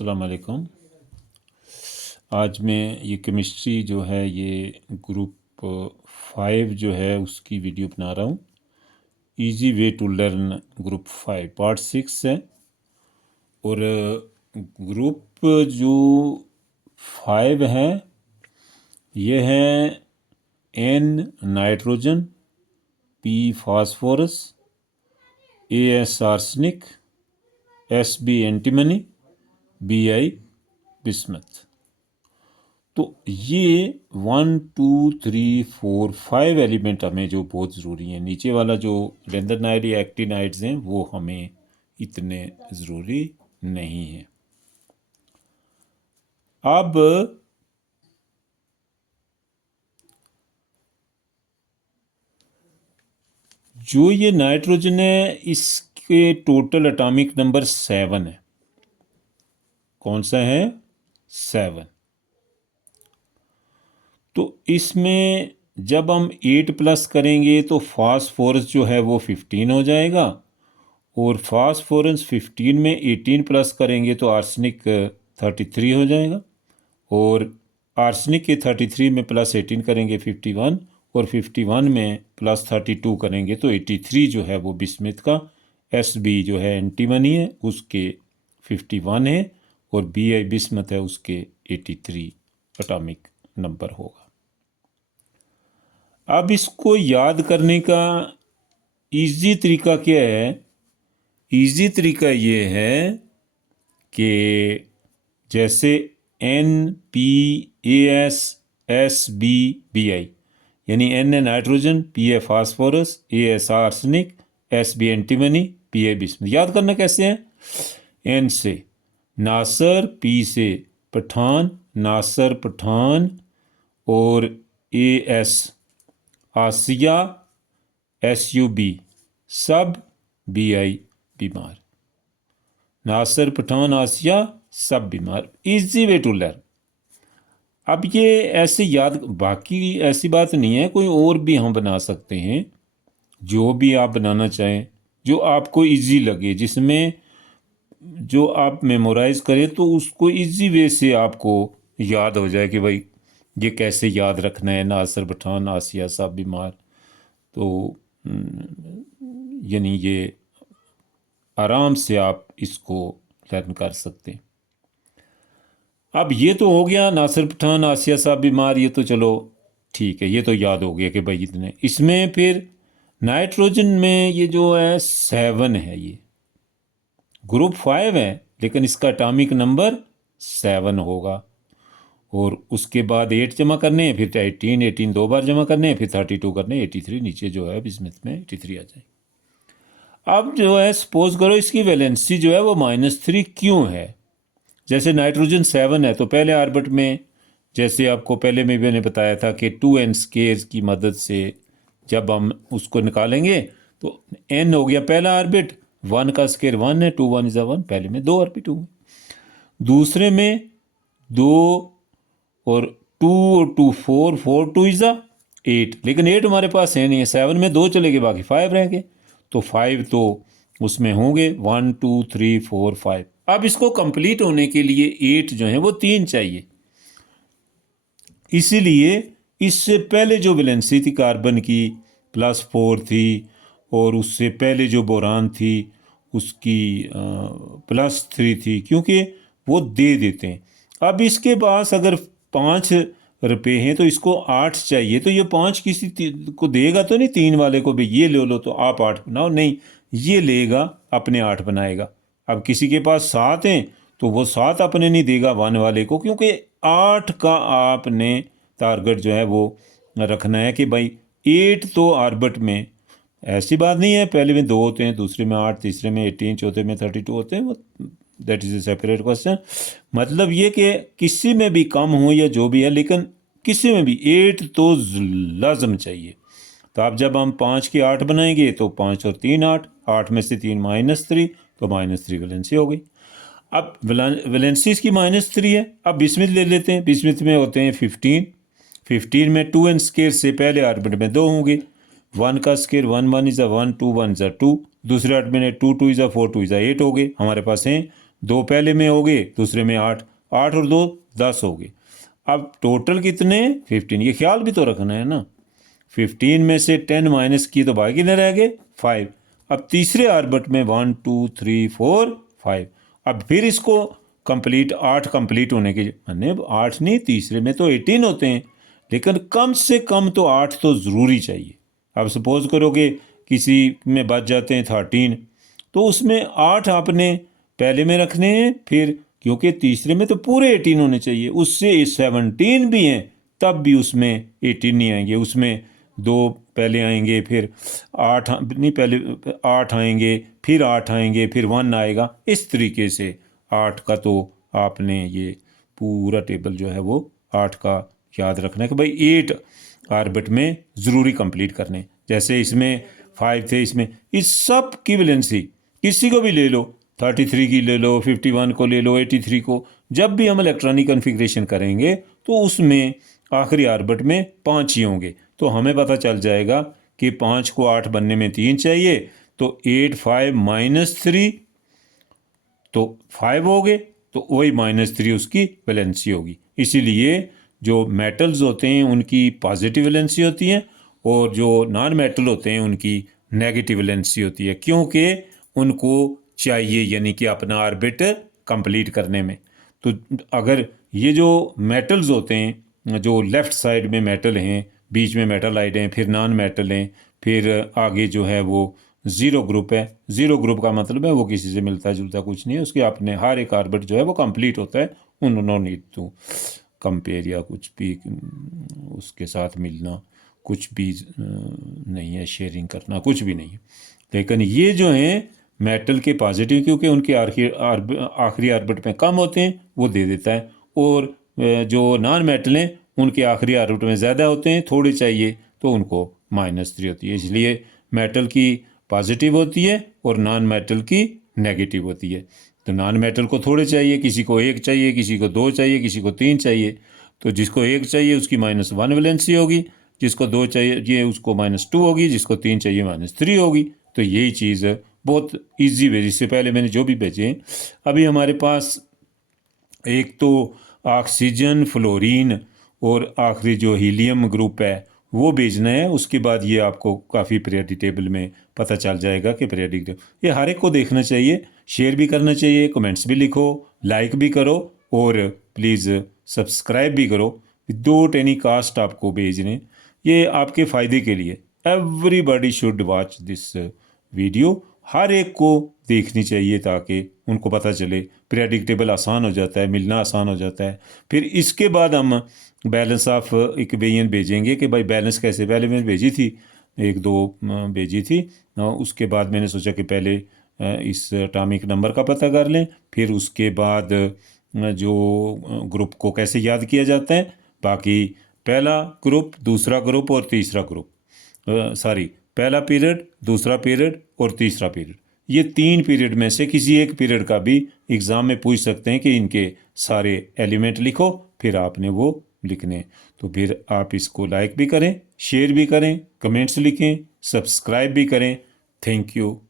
अस्सलाम वालेकुम। आज मैं ये केमिस्ट्री जो है ये ग्रुप 5 जो है उसकी वीडियो बना रहा हूँ। Easy way to learn group 5 part 6 है। और ग्रुप जो 5 है ये है N nitrogen, P phosphorus, AS arsenic, SB antimony, BI bismuth. तो ये 1 2 3 4 5 एलिमेंट हमें जो बहुत ज़रूरी हैं। नीचे वाला जो लेंथेनाइड या एक्टिनाइड्स हैं वो हमें इतने ज़रूरी नहीं हैं। अब जो ये नाइट्रोजन है इसके टोटल एटॉमिक नंबर 7 है। कौन सा है? 7। तो इसमें जब हम 8 प्लस करेंगे तो फास्फोरस जो है वो 15 हो जाएगा, और फास्फोरस 15 में 18 प्लस करेंगे तो आर्सेनिक 33 हो जाएगा, और आर्सेनिक के 33 में प्लस 18 करेंगे 51, और 51 में प्लस 32 करेंगे तो 83 जो है वो बिस्मिथ का। SB जो है एंटीमनी है उसके 51 है, और BI बिस्मथ है उसके 83 एटॉमिक नंबर होगा। अब इसको याद करने का इजी तरीका क्या है? इजी तरीका ये है कि जैसे NPAS SBBI, यानी N है नाइट्रोजन, P है phosphorus, AS arsenic, SB antimony, PA bismuth. याद करना कैसे है? N से नासर, P से पठान, नासर पठान, और AS आसिया, SUB सब, BI बीमार। नासर पठान आसिया सब बीमार। Easy way to learn. अब ये ऐसे याद, बाकी ऐसी बात नहीं है, कोई और भी हम बना सकते हैं, जो भी आप बनाना चाहें, जो आपको इजी लगे, जिसमें जो आप मेमोराइज करें तो उसको इजी वे से आपको याद हो जाए कि भाई ये कैसे याद रखना है। नासर पठान आसिया सब बीमार, तो यानी ये आराम से आप इसको लर्न कर सकते हैं। अब ये तो हो गया नासिर पठान आसिया साहब बीमार, ये तो चलो ठीक है, ये तो याद हो गया कि भाई इतने। इसमें फिर नाइट्रोजन में ये जो है 7 है, ये ग्रुप 5 है लेकिन इसका एटॉमिक नंबर 7 होगा। और उसके बाद 8 जमा करने हैं, फिर 18 दो बार जमा करने हैं, फिर 32 करने हैं, 83 नीचे जो है बिस्मथ में 83 आ जाए। अब जो है सपोज करो इसकी वैलेंसी जो है वो -3 क्यों है? जैसे नाइट्रोजन 7 है तो पहले आर्बिट में, जैसे आपको पहले में मैंने बताया था कि 2n स्केयर की मदद से जब हम उसको निकालेंगे तो n हो गया पहला आर्बिट, 1 का स्केयर 1 है, 2 1 इज़ 1, पहले में 2 आर्बिट होंगे, दूसरे में 2 और 2 और 2 4 4 2 इज़ 8, लेकिन 8 हमारे पास है नहीं है। 7 में 2 चले गए, बाकी 5 रह गए, तो 5 तो उसमें होंगे 1 2 3 4 5। अब इसको कंप्लीट होने के लिए 8 जो है वो 3 चाहिए, इसीलिए इससे पहले जो वैलेंसी थी कार्बन की +4 थी, और उससे पहले जो बोरान थी उसकी +3 थी, क्योंकि वो दे देते हैं। अब इसके पास अगर 5 रुपये हैं तो इसको 8 चाहिए, तो ये 5 किसी को देगा तो नहीं, 3 वाले को भी ये ले लो तो आप 8 बनाओ, नहीं, ये लेगा अपने 8 बनाएगा। अब किसी के पास 7 हैं तो वो 7 अपने नहीं देगा 1 वाले को, क्योंकि 8 का आपने टारगेट जो है वो रखना है कि भाई 8 तो आर्बिट में, ऐसी बात नहीं है पहले में 2 होते हैं, दूसरे में 8, तीसरे में 18, चौथे में 32 होते हैं, वो that is a separate question. मतलब ये कि किसी में भी कम हो या जो भी है, लेकिन किसी में भी 8 तो लाजम चाहिए। तो अब जब हम 5 के 8 बनाएंगे तो 5 और 3 8, 8 में से 3 -3, तो -3 वैलेंसी हो गई। अब वैलेंसी इसकी -3 है। अब बिस्मिथ ले लेते हैं, बिस्मिथ में होते हैं 15, 15 में 2n स्केयर से पहले आर्बिट में 2 होंगे, 1 का स्केयर 1 1 इज़ 1, 2 1 इज़ 2, दूसरे आर्बिट में 2 2 इज़ 4 2 इज़ 8 हो गए, हमारे पास हैं 2 पहले में हो गए, दूसरे में 8, 8 और 2 10 हो गए। अब टोटल कितने, 15। ये ख्याल भी तो रखना है ना, 15 में से 10 माइनस की तो बाकी कितने रह गए, 5। अब तीसरे आर्बिट में 1 2 3 4 5। अब फिर इसको कंप्लीट, 8 कंप्लीट होने के माने 8 नहीं, तीसरे में तो 18 होते हैं, लेकिन कम से कम तो 8 तो ज़रूरी चाहिए। अब सपोज करो कि किसी में बच जाते हैं 13, तो उसमें 8 आपने पहले में रखने हैं, फिर क्योंकि तीसरे में तो पूरे 18 होने चाहिए, उससे 17 भी हैं तब भी उसमें 18 नहीं आएंगे, उसमें 2 पहले आएंगे, फिर 8 नहीं, पहले 8 आएंगे, फिर 8 आएंगे, फिर 1 आएगा। इस तरीके से 8 का तो आपने ये पूरा टेबल जो है वो 8 का याद रखना है कि भाई 8 आर्बिट में ज़रूरी कंप्लीट करने। जैसे इसमें 5 थे, इसमें इस सब की वैलेंसी किसी को भी ले लो, 33 की ले लो, 51 को ले लो, 83 को, जब भी हम इलेक्ट्रॉनिक कन्फिग्रेशन करेंगे तो उसमें आखिरी आर्बिट में 5 ही होंगे। तो हमें पता चल जाएगा कि 5 को 8 बनने में 3 चाहिए, तो 8 5 -3 तो 5 हो गए, तो वही -3 उसकी वैलेंसी होगी। इसीलिए जो मेटल्स होते हैं उनकी पॉजिटिव वैलेंसी होती है और जो नॉन मेटल होते हैं उनकी नेगेटिव वैलेंसी होती है, क्योंकि उनको चाहिए यानी कि अपना ऑर्बिट कंप्लीट करने में। तो अगर ये जो मेटल्स होते हैं, जो लेफ़्ट साइड में मेटल हैं, बीच में मेटल आइड हैं, फिर नॉन मेटल हैं, फिर आगे जो है वो ज़ीरो ग्रुप है। ज़ीरो ग्रुप का मतलब है वो किसी से मिलता जुलता कुछ नहीं है, उसके अपने हर एक ऑर्बिट जो है वो कंप्लीट होता है, नो नीड टू कंपेयर या कुछ भी उसके साथ मिलना, कुछ भी नहीं है, शेयरिंग करना कुछ भी नहीं है। लेकिन ये जो हैं मेटल के पॉजिटिव, क्योंकि उनके आखिरी ऑर्बिट में कम होते हैं, वो दे देता है, और जो नॉन मेटल हैं उनके आखिरी ऑर्बिट में ज़्यादा होते हैं, थोड़े चाहिए तो उनको -3 होती है। इसलिए मेटल की पॉजिटिव होती है और नॉन मेटल की नेगेटिव होती है। तो नॉन मेटल को थोड़े चाहिए, किसी को 1 चाहिए, किसी को 2 चाहिए, किसी को 3 चाहिए। तो जिसको 1 चाहिए उसकी -1 वैलेंसी होगी, जिसको 2 चाहिए उसको -2 होगी, जिसको 3 चाहिए -3 होगी। तो यही चीज़ बहुत ईजी वे, इससे पहले मैंने जो भी भेजे हैं, अभी हमारे पास एक तो ऑक्सीजन, फ्लोरीन और आखिरी जो हीलियम ग्रुप है वो भेजना है। उसके बाद ये आपको काफ़ी पीरियडिक टेबल में पता चल जाएगा कि पीरियडिक टेबल ये हर एक को देखना चाहिए, शेयर भी करना चाहिए, कमेंट्स भी लिखो, लाइक भी करो और प्लीज़ सब्सक्राइब भी करो। विदाउट एनी कास्ट आपको भेजने, ये आपके फ़ायदे के लिए। Everybody should watch this video, हर एक को देखनी चाहिए ताकि उनको पता चले। पीरियडिक टेबल आसान हो जाता है, मिलना आसान हो जाता है। फिर इसके बाद हम बैलेंस ऑफ इक्वेशन भेजेंगे कि भाई बैलेंस कैसे, पहले मैंने भेजी थी 1-2 भेजी थी, उसके बाद मैंने सोचा कि पहले इस एटॉमिक नंबर का पता कर लें, फिर उसके बाद जो ग्रुप को कैसे याद किया जाता है, बाकी पहला ग्रुप, दूसरा ग्रुप और तीसरा ग्रुप, पहला पीरियड, दूसरा पीरियड और तीसरा पीरियड, ये 3 पीरियड में से किसी एक पीरियड का भी एग्ज़ाम में पूछ सकते हैं कि इनके सारे एलिमेंट लिखो, फिर आपने वो लिखने। तो फिर आप इसको लाइक भी करें, शेयर भी करें, कमेंट्स लिखें, सब्सक्राइब भी करें। Thank you.